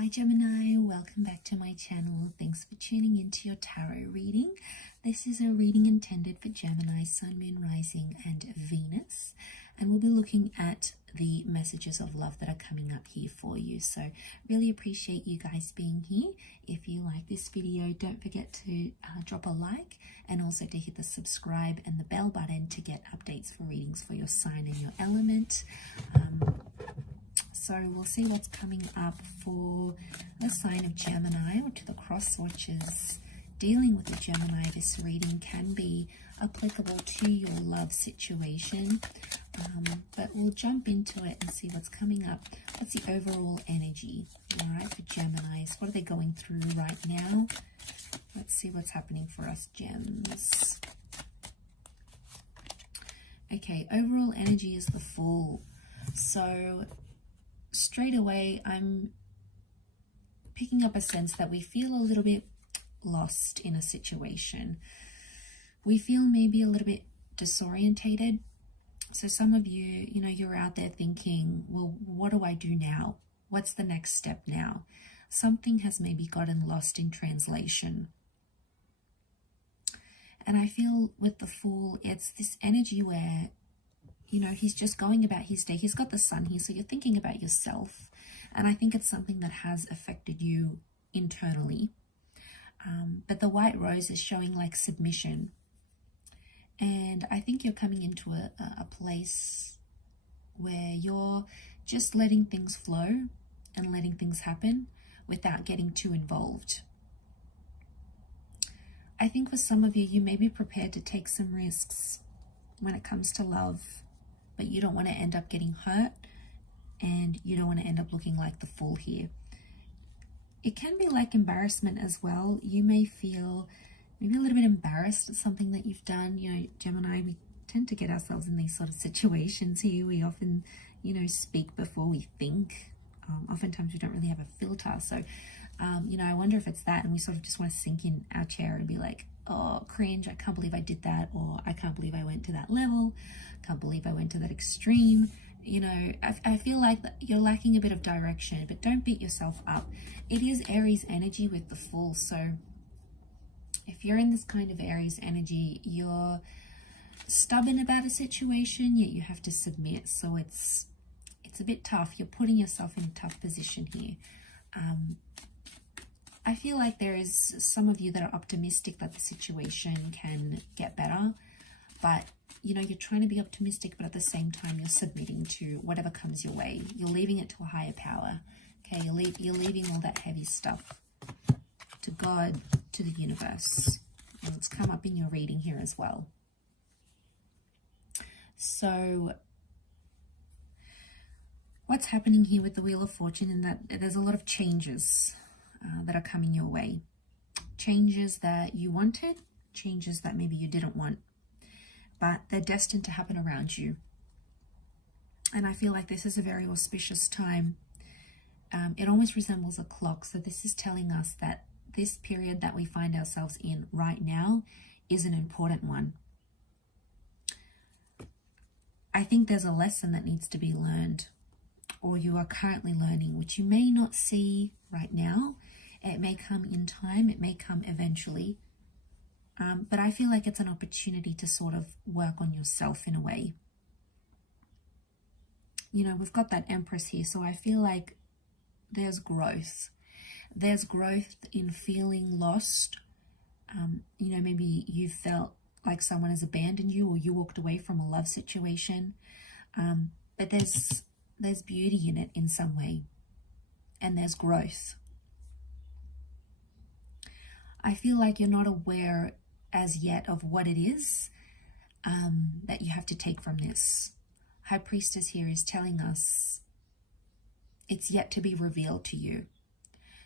Hi Gemini, welcome back to my channel. Thanks for tuning into your tarot reading. This is a reading intended for Gemini, Sun, Moon, Rising and Venus. And we'll be looking at the messages of love that are coming up here for you. So really appreciate you guys being here. If you like this video, don't forget to drop a like and also to hit the subscribe and the bell button to get updates for readings for your sign and your element. So we'll see what's coming up for the sign of Gemini, or to the cross watchers dealing with the Gemini. This reading can be applicable to your love situation, but we'll jump into it and see what's coming up. What's the overall energy, all right, for Geminis? What are they going through right now? Let's see what's happening for us, Gems. Okay, overall energy is the Fool. So straight away, I'm picking up a sense that we feel a little bit lost in a situation. We feel maybe a little bit disorientated. So some of you, you're out there thinking, well, what do I do now? What's the next step now? Something has maybe gotten lost in translation. And I feel with the Fool, it's this energy where he's just going about his day. He's got the Sun here, so you're thinking about yourself. And I think it's something that has affected you internally. But the White Rose is showing like submission. And I think you're coming into a place where you're just letting things flow and letting things happen without getting too involved. I think for some of you, you may be prepared to take some risks when it comes to love, but you don't want to end up getting hurt and you don't want to end up looking like the Fool here. It can be like embarrassment as well. You may feel maybe a little bit embarrassed at something that you've done. Gemini, we tend to get ourselves in these sort of situations here. We often, speak before we think. Oftentimes we don't really have a filter. So, I wonder if it's that, and we sort of just want to sink in our chair and be like, oh, cringe, I can't believe I did that, or I can't believe I went to that level, can't believe I went to that extreme. I feel like you're lacking a bit of direction, but don't beat yourself up. It is Aries energy with the Fool, so if you're in this kind of Aries energy, you're stubborn about a situation, yet you have to submit, so it's a bit tough. You're putting yourself in a tough position here. I feel like there is some of you that are optimistic that the situation can get better, but you're trying to be optimistic, but at the same time you're submitting to whatever comes your way. You're leaving it to a higher power. Okay, you're leaving all that heavy stuff to God, to the universe. And it's come up in your reading here as well. So what's happening here with the Wheel of Fortune, in that there's a lot of changes that are coming your way. Changes that you wanted, changes that maybe you didn't want, but they're destined to happen around you. And I feel like this is a very auspicious time. It almost resembles a clock. So this is telling us that this period that we find ourselves in right now is an important one. I think there's a lesson that needs to be learned, or you are currently learning, which you may not see right now. It may come in time, it may come eventually. But I feel like it's an opportunity to sort of work on yourself in a way. We've got that Empress here, so I feel like there's growth. There's growth in feeling lost. Maybe you felt like someone has abandoned you, or you walked away from a love situation. But there's beauty in it in some way, and there's growth. I feel like you're not aware as yet of what it is that you have to take from this. High Priestess here is telling us it's yet to be revealed to you.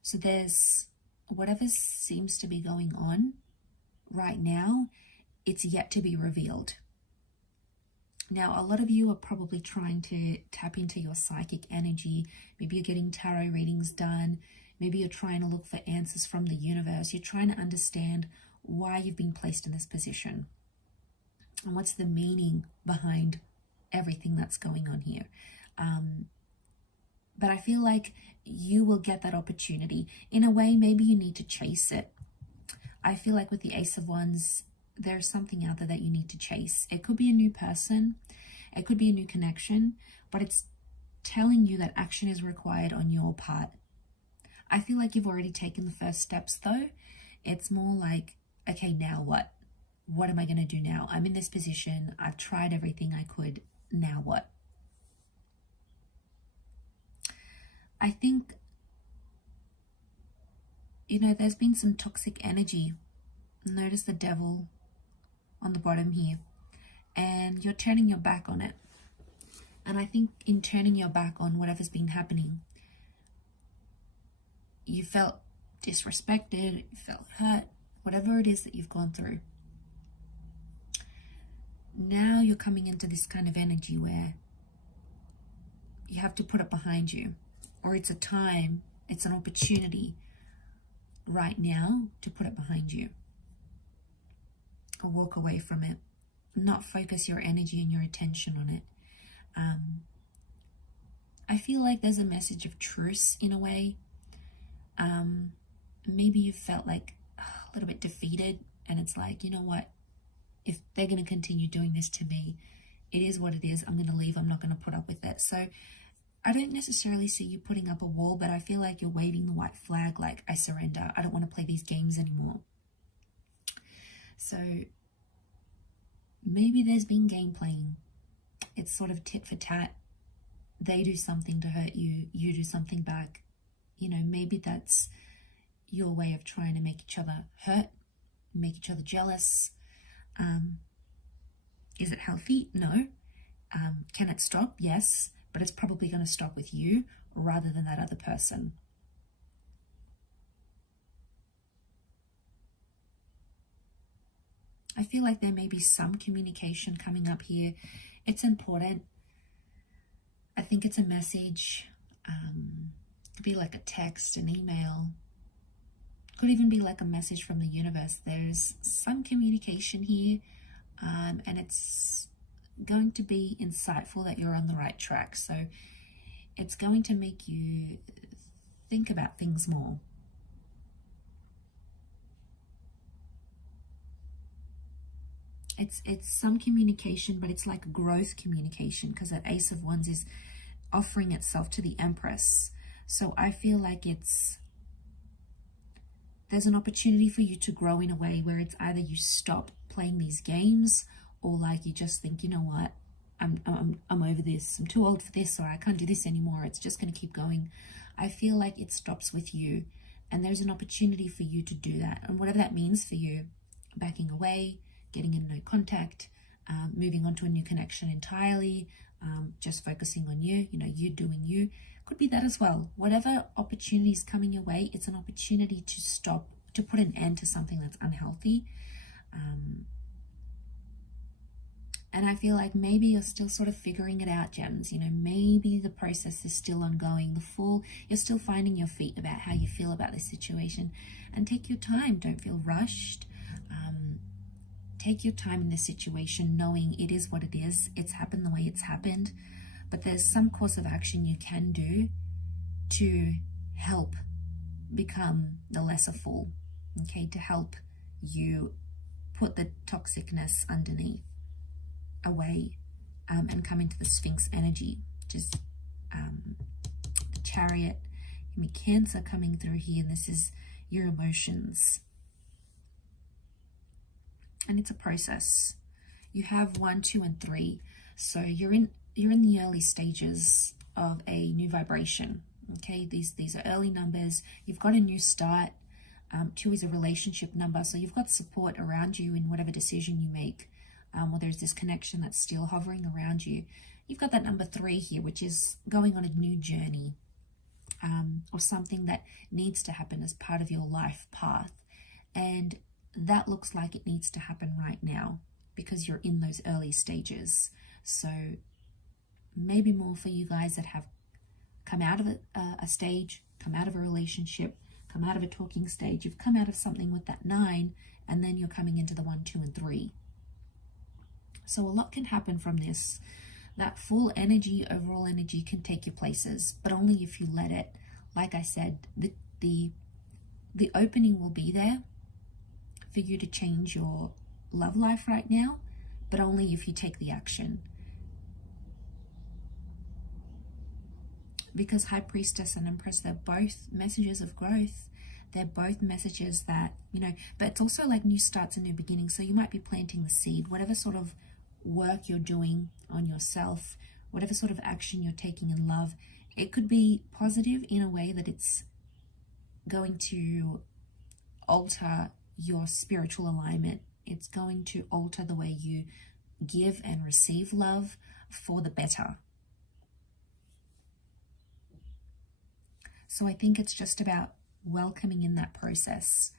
So there's whatever seems to be going on right now, it's yet to be revealed. Now, a lot of you are probably trying to tap into your psychic energy. Maybe you're getting tarot readings done. Maybe you're trying to look for answers from the universe. You're trying to understand why you've been placed in this position and what's the meaning behind everything that's going on here. But I feel like you will get that opportunity. In a way, maybe you need to chase it. I feel like with the Ace of Wands, there's something out there that you need to chase. It could be a new person, it could be a new connection, but it's telling you that action is required on your part. I feel like you've already taken the first steps though. It's more like, okay, now what? What am I going to do now? I'm in this position. I've tried everything I could. Now what? I think, you know, there's been some toxic energy. Notice the devil on the bottom here. And you're turning your back on it. And I think in turning your back on whatever's been happening, you felt disrespected, you felt hurt, whatever it is that you've gone through. Now you're coming into this kind of energy where you have to put it behind you. Or it's a time, it's an opportunity right now to put it behind you. Or walk away from it. Not focus your energy and your attention on it. I feel like there's a message of truce in a way. Maybe you felt like a little bit defeated, and it's like, you know what? If they're going to continue doing this to me, it is what it is. I'm going to leave. I'm not going to put up with it. So I don't necessarily see you putting up a wall, but I feel like you're waving the white flag, like, I surrender. I don't want to play these games anymore. So maybe there's been game playing. It's sort of tit for tat. They do something to hurt you, you do something back. You know, maybe that's your way of trying to make each other hurt, make each other jealous. Is it healthy? No. Can it stop? Yes, but it's probably going to stop with you rather than that other person. I feel like there may be some communication coming up here. It's important. I think it's a message. It could be like a text, an email. Could even be like a message from the universe. There's some communication here, and it's going to be insightful that you're on the right track. So it's going to make you think about things more. It's some communication, but it's like growth communication, because that Ace of Wands is offering itself to the Empress. So I feel like there's an opportunity for you to grow in a way where it's either you stop playing these games, or like you just think, you know what, I'm over this. I'm too old for this, or I can't do this anymore. It's just going to keep going. I feel like it stops with you, and there's an opportunity for you to do that. And whatever that means for you, backing away, getting in no contact, moving on to a new connection entirely, just focusing on you, you know, you doing you, could be that as well. Whatever opportunity is coming your way, it's an opportunity to stop, to put an end to something that's unhealthy. And I feel like maybe you're still sort of figuring it out, gems. You know, maybe the process is still ongoing. You're still finding your feet about how you feel about this situation. And take your time. Don't feel rushed. Take your time in this situation, knowing it is what it is. It's happened the way it's happened. But there's some course of action you can do to help become the lesser fool. Okay, to help you put the toxicness underneath, away, and come into the Sphinx energy, which is the Chariot. Give me Cancer coming through here, and this is your emotions. And it's a process. You have 1, 2, and 3. So you're in the early stages of a new vibration. Okay, these are early numbers. You've got a new start. 2 is a relationship number, so you've got support around you in whatever decision you make. Or there's this connection that's still hovering around you. You've got that number 3 here, which is going on a new journey, or something that needs to happen as part of your life path. And that looks like it needs to happen right now because you're in those early stages. So maybe more for you guys that have come out of a stage, come out of a relationship, come out of a talking stage. You've come out of something with that 9, and then you're coming into the 1, 2, and 3. So a lot can happen from this. that full energy, overall energy, can take you places, but only if you let it. Like I said, the opening will be there for you to change your love life right now, but only if you take the action. Because High Priestess and Empress, they're both messages of growth. They're both messages that, you know, but it's also like new starts and new beginnings. So you might be planting the seed, whatever sort of work you're doing on yourself, whatever sort of action you're taking in love. It could be positive in a way that it's going to alter your spiritual alignment. It's going to alter the way you give and receive love for the better. So I think it's just about welcoming in that process.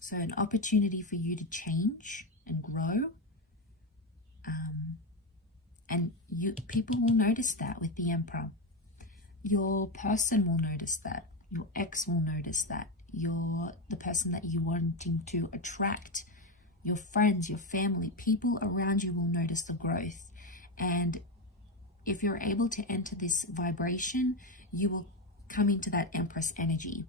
So an opportunity for you to change and grow. And people will notice that with the Emperor. Your person will notice that. Your ex will notice that. The person that you're wanting to attract, your friends, your family, people around you will notice the growth. And if you're able to enter this vibration, you will come into that Empress energy.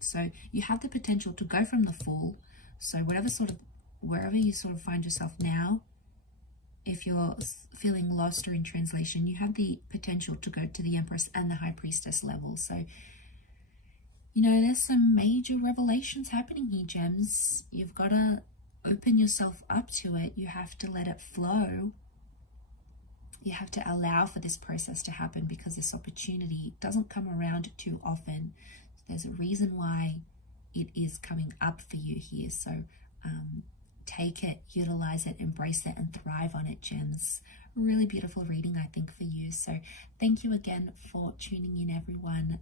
So you have the potential to go from the Fool. So wherever you sort of find yourself now, if you're feeling lost or in translation, you have the potential to go to the Empress and the High Priestess level. So, you know, there's some major revelations happening here, gems. You've got to open yourself up to it. You have to let it flow. You have to allow for this process to happen, because this opportunity doesn't come around too often. There's a reason why it is coming up for you here. So take it, utilize it, embrace it, and thrive on it, gems. Really beautiful reading, I think, for you. So thank you again for tuning in, everyone.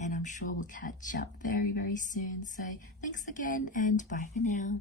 And I'm sure we'll catch up very, very soon. So thanks again, and bye for now.